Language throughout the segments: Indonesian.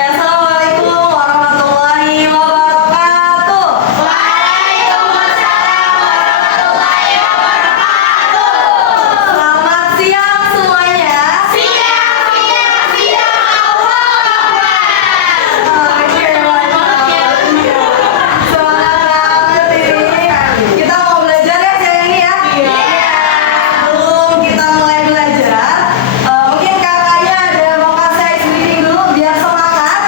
Assalamualaikum warahmatullahi wabarakatuh. Waalaikumsalam warahmatullahi wabarakatuh. Selamat siang semuanya. Siang, Allah Akbar. Oke, mantap. Semangat banget ini. Kita mau belajar ya siang ini ya? Iya. Sebelum kita mulai belajar, mungkin kakaknya ada yang mau kasih ice breathing dulu biar semangat.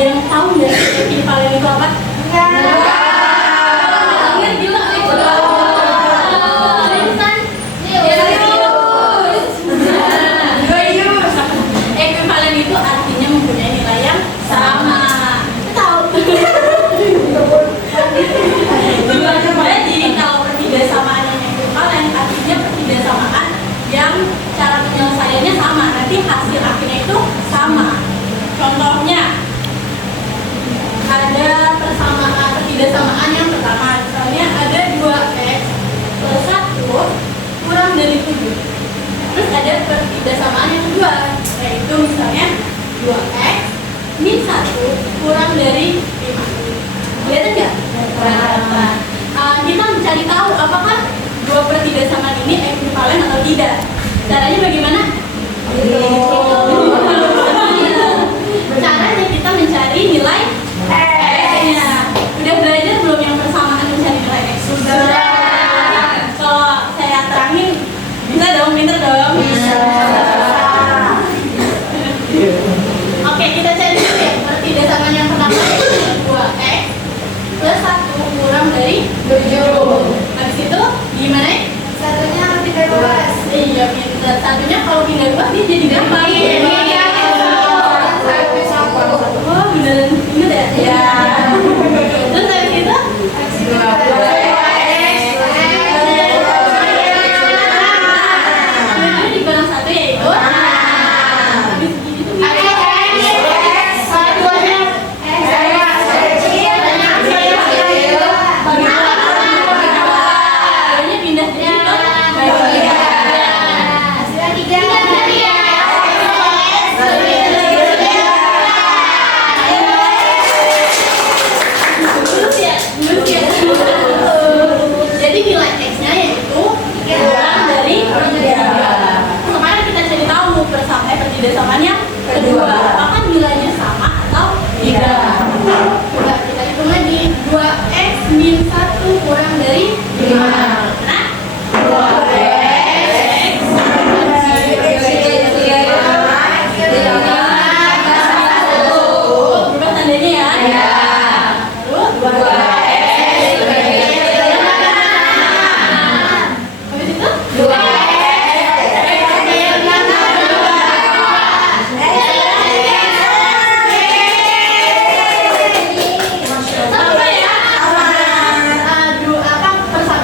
Ada yang tahu nggak ekivalen itu apa? Ingat juga ekivalen itu artinya mempunyai nilai yang sama. Tahu? Jadi kalau pertidasamaan yang ekivalen artinya pertidasamaan yang cara penyelesaiannya sama, nanti hasil akhirnya itu sama. Contohnya ada pertidasamaan yang pertama, misalnya ada 2x plus 1 kurang dari 7. Terus ada pertidasamaan yang kedua, yaitu misalnya 2x min 1 kurang dari 5. Kelihatan nggak? Kita mencari tahu apakah dua pertidasamaan ini ekivalen atau tidak. Caranya bagaimana? Caranya kita mencari nilai X-nya. Udah belajar belum yang persamaan mencari nilai X? Sudah. Kalau saya terangin, bisa dong, pinter dong? Bisa. Oke, kita cari dulu ya. Pertidasamaan yang pertama yaitu 2x plus 1 kurang dari 7. Habis itu gimana? Satunya lebih dari 12. Iya, pinter. Satunya kalau pindah 2 dia jadi berapa? Oh, beneran inget ya? Iya. Terus habis itu? Dikurang 1 yaitu? Habis itu pindah jadi nilai X-nya yaitu kurang dari 3. Kemarin kita cari tahu pertidasamaan yang kedua, apakah nilainya sama atau tidak. Coba kita hitung lagi, 2x min 1 kurang dari 5. Nah, 2x berubah tandanya ya? Terus 2x habis itu 2x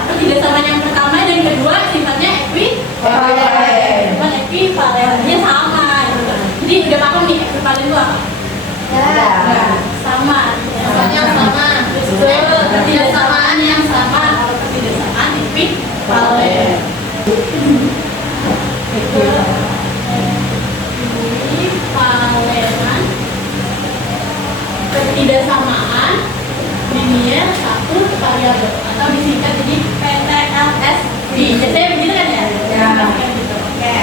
pertidasamaan yang pertama dan kedua sifatnya ekvivalennya sama gitu. Jadi udah paham nih ekivalen itu apa? Sama. Pertidasamaan yang sama atau pertidasamaan ekivalen. Ekivalenan pertidasamaan linier satu variabel atau disingkat jadi PTLSV. Biasanya begitu kan ya? Gitu. Oke.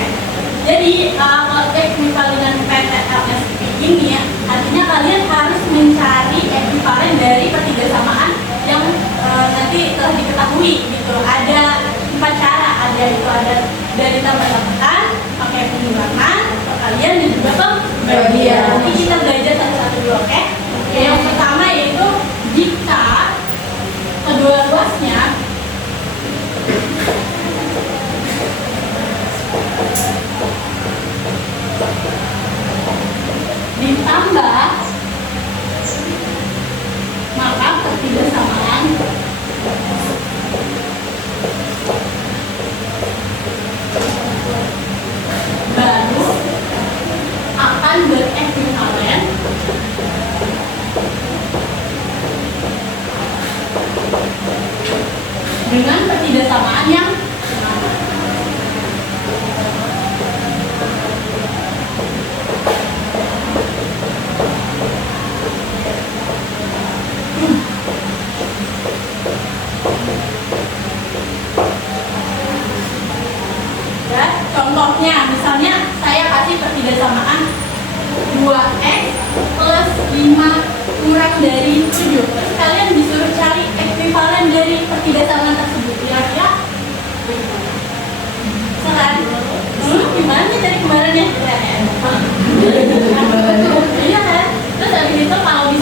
Jadi kalau ekivalenan PTLSV ini ya, artinya kalian harus mencari ekivalen dari pertidasamaan yang nanti telah diketahui gitu. Ada 4 cara, ada dari tambah-tambahan, pakai pengulangan, perkalian dan juga pembagian. Nanti kita belajar satu-satu dulu, oke? Yang pertama yaitu jika kedua ruasnya ditambah, maka pertidasamaan baru akan berekivalen dengan pertidasamaan yang sama. Ya, contohnya misalnya saya kasih pertidasamaan 2x plus 5 kurang dari 7. Terus kalian disuruh cari ekivalen dari pertidasamaan tersebut. Kira-kira sekarang gimana cari kemarin ya? Iya kan? Terus habis itu kalau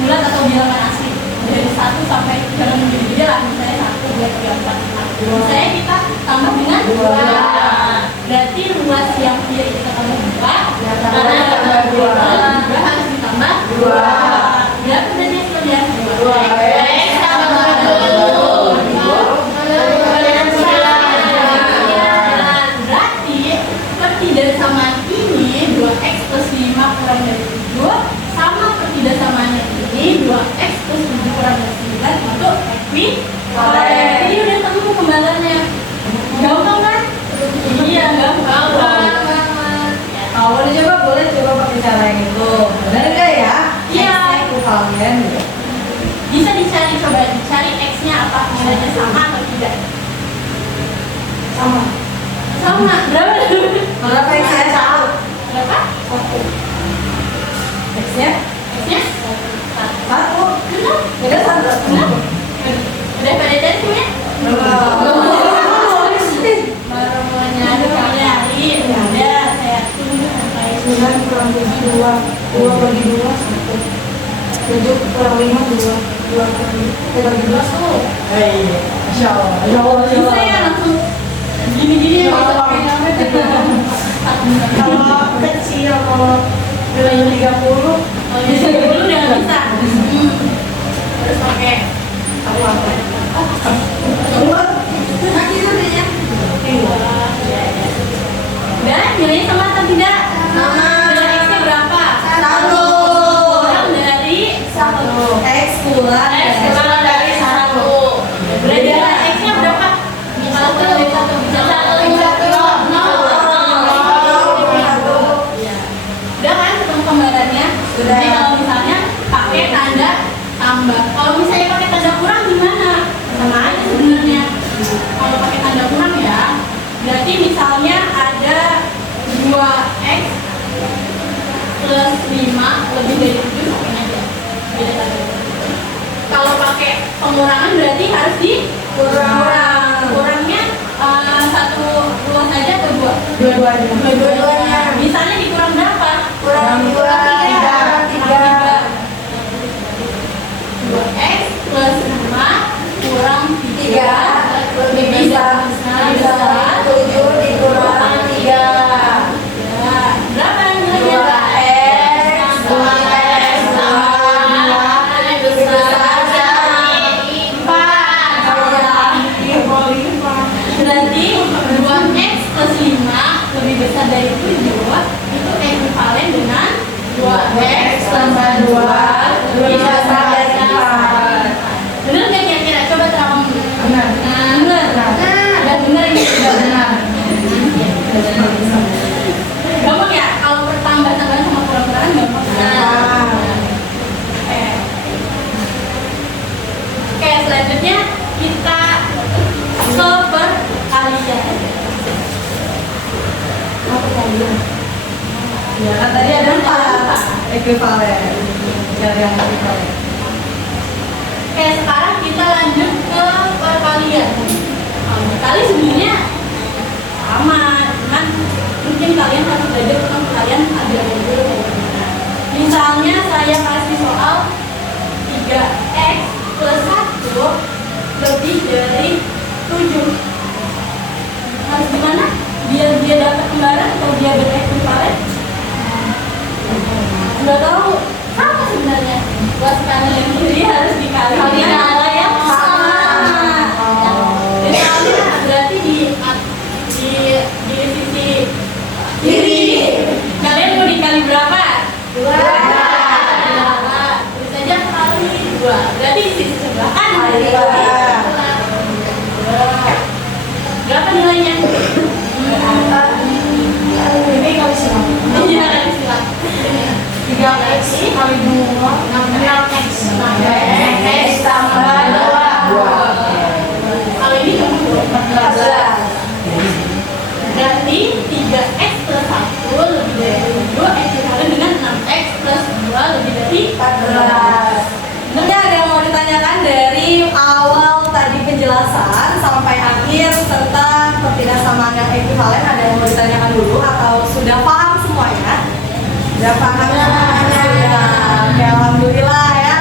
bulat atau bilangan asli dari 1 sampai jangan gede-gede lah, misalnya 1, 2, 3, 4, 5. Misalnya kita tambah dengan 2. Berarti luas yang kiri kita tambah 2, karena tambah 2 harus ditambah 2. Berapa berarti sebenarnya? 2 X tambah 2. Berarti pertidaksamaan ini 2X plus 5 kurang dari 7 sama pertidaksamaan ini 2X plus 7 kurang dari 9 untuk ekuivalen. Jadi udah ketemu kembarannya. Gampang kan? Iya, gampang banget. Kalau boleh coba pakai cara yang itu. Benar nggak ya? Iya. Ekuivalen. Bisa dicari X-nya apa, nilainya sama atau tidak? Sama. Sama. Berapa X-nya? 1. Berapa? 1. X-nya? X-nya? 1. Benar? Beda 1. Benar? Udah pada cari semuanya? Baru mau nyari. Udah, saya tunggu sampai 9 kurang 7 2 bagi 2 1. 7 kurang 5 2 bagi 2 tuh. Masya Allah. bisa ya langsung gini-gini ya. Kalau kecil kalau nilai 30 Kalau bisa dulu udah nggak bisa. Terus pakai apa? nanti namanya Udah, nilainya sama atau tidak? Sama. Nilai X-nya berapa? 1. Kurang dari 1. X kurang X kurang dari 1. Berarti nilai X-nya berapa? Kalau kurang dari 1 bisa 1. Udah kan ketemu kembarannya? Sudah. Jadi kalau misalnya pakai tanda tambah, kalau misalnya pakai tanda kurang gimana? Sama aja sebenarnya. Kalau pakai tanda kurang ya, berarti misalnya ada 2X plus 5 lebih dari 7 samain aja. Beda tanda. Kalau pakai pengurangan berarti harus dikurang. Kurangnya satu luas aja atau dua? Dua-duanya. Misalnya dikurang berapa? Kurang 2 3 2X plus 5 kurang 3 lebih bisa 7 dikurang 3 ya, berapa nilainya? 2X 2X tambah 2 lebih besar dari 4. Berarti 2X plus 5 lebih besar dari 7 itu ekuivalen dengan 2X tambah 2 lebih besar dari 4. Bener nggak kira-kira? Coba terang. Benar. Bener. Udah bener ini sudah benar. Gampang ya? Kalau pertambah-tambahan sama kurang-kurangan gampang. Oke, selanjutnya kita ke perkalian. Apa kalian? Ya kan tadi ada 4 ekuivalen. Cari yang ekuivalen. Oke, sekarang kita lanjut ke perkalian. Kali sebenarnya sama, cuman mungkin kalian harus belajar tentang perkalian agak dulu. Misalnya saya kasih soal 3X plus 1 lebih dari 7. Harus gimana? Biar dia dapat kembaran atau dia berekuivalen? Nggak tahu. Sama sebenarnya. Luas kanan dan kiri harus dikali dengan nilai yang sama. Misalnya berarti di sisi kiri kalian mau dikali berapa? 2. Terus aja kali 2. Berarti di sisi sebelah kanan Kali 2. Berapa nilainya? Ini kali silang. Iya, kali silang. 3X kali 2 6X tambah 2 Kalau ini kamu 14. 14. Berarti 3X plus 1 lebih dari 7 ekuivalen dengan 6X plus 2 lebih dari 14. Sebenarnya ada yang mau ditanyakan dari awal tadi penjelasan sampai akhir serta pertidaksamaan yang ekuivalen, ada yang mau ditanyakan dulu atau sudah paham semuanya? Sudah paham semuanya? Sudah. Oke, alhamdulillah ya.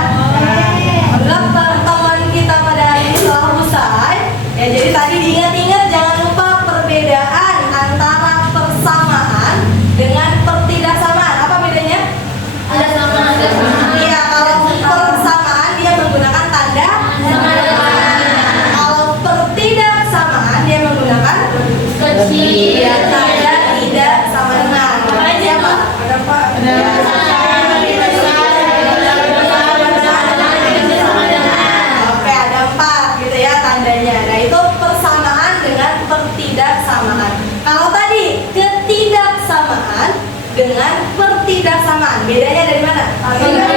Paling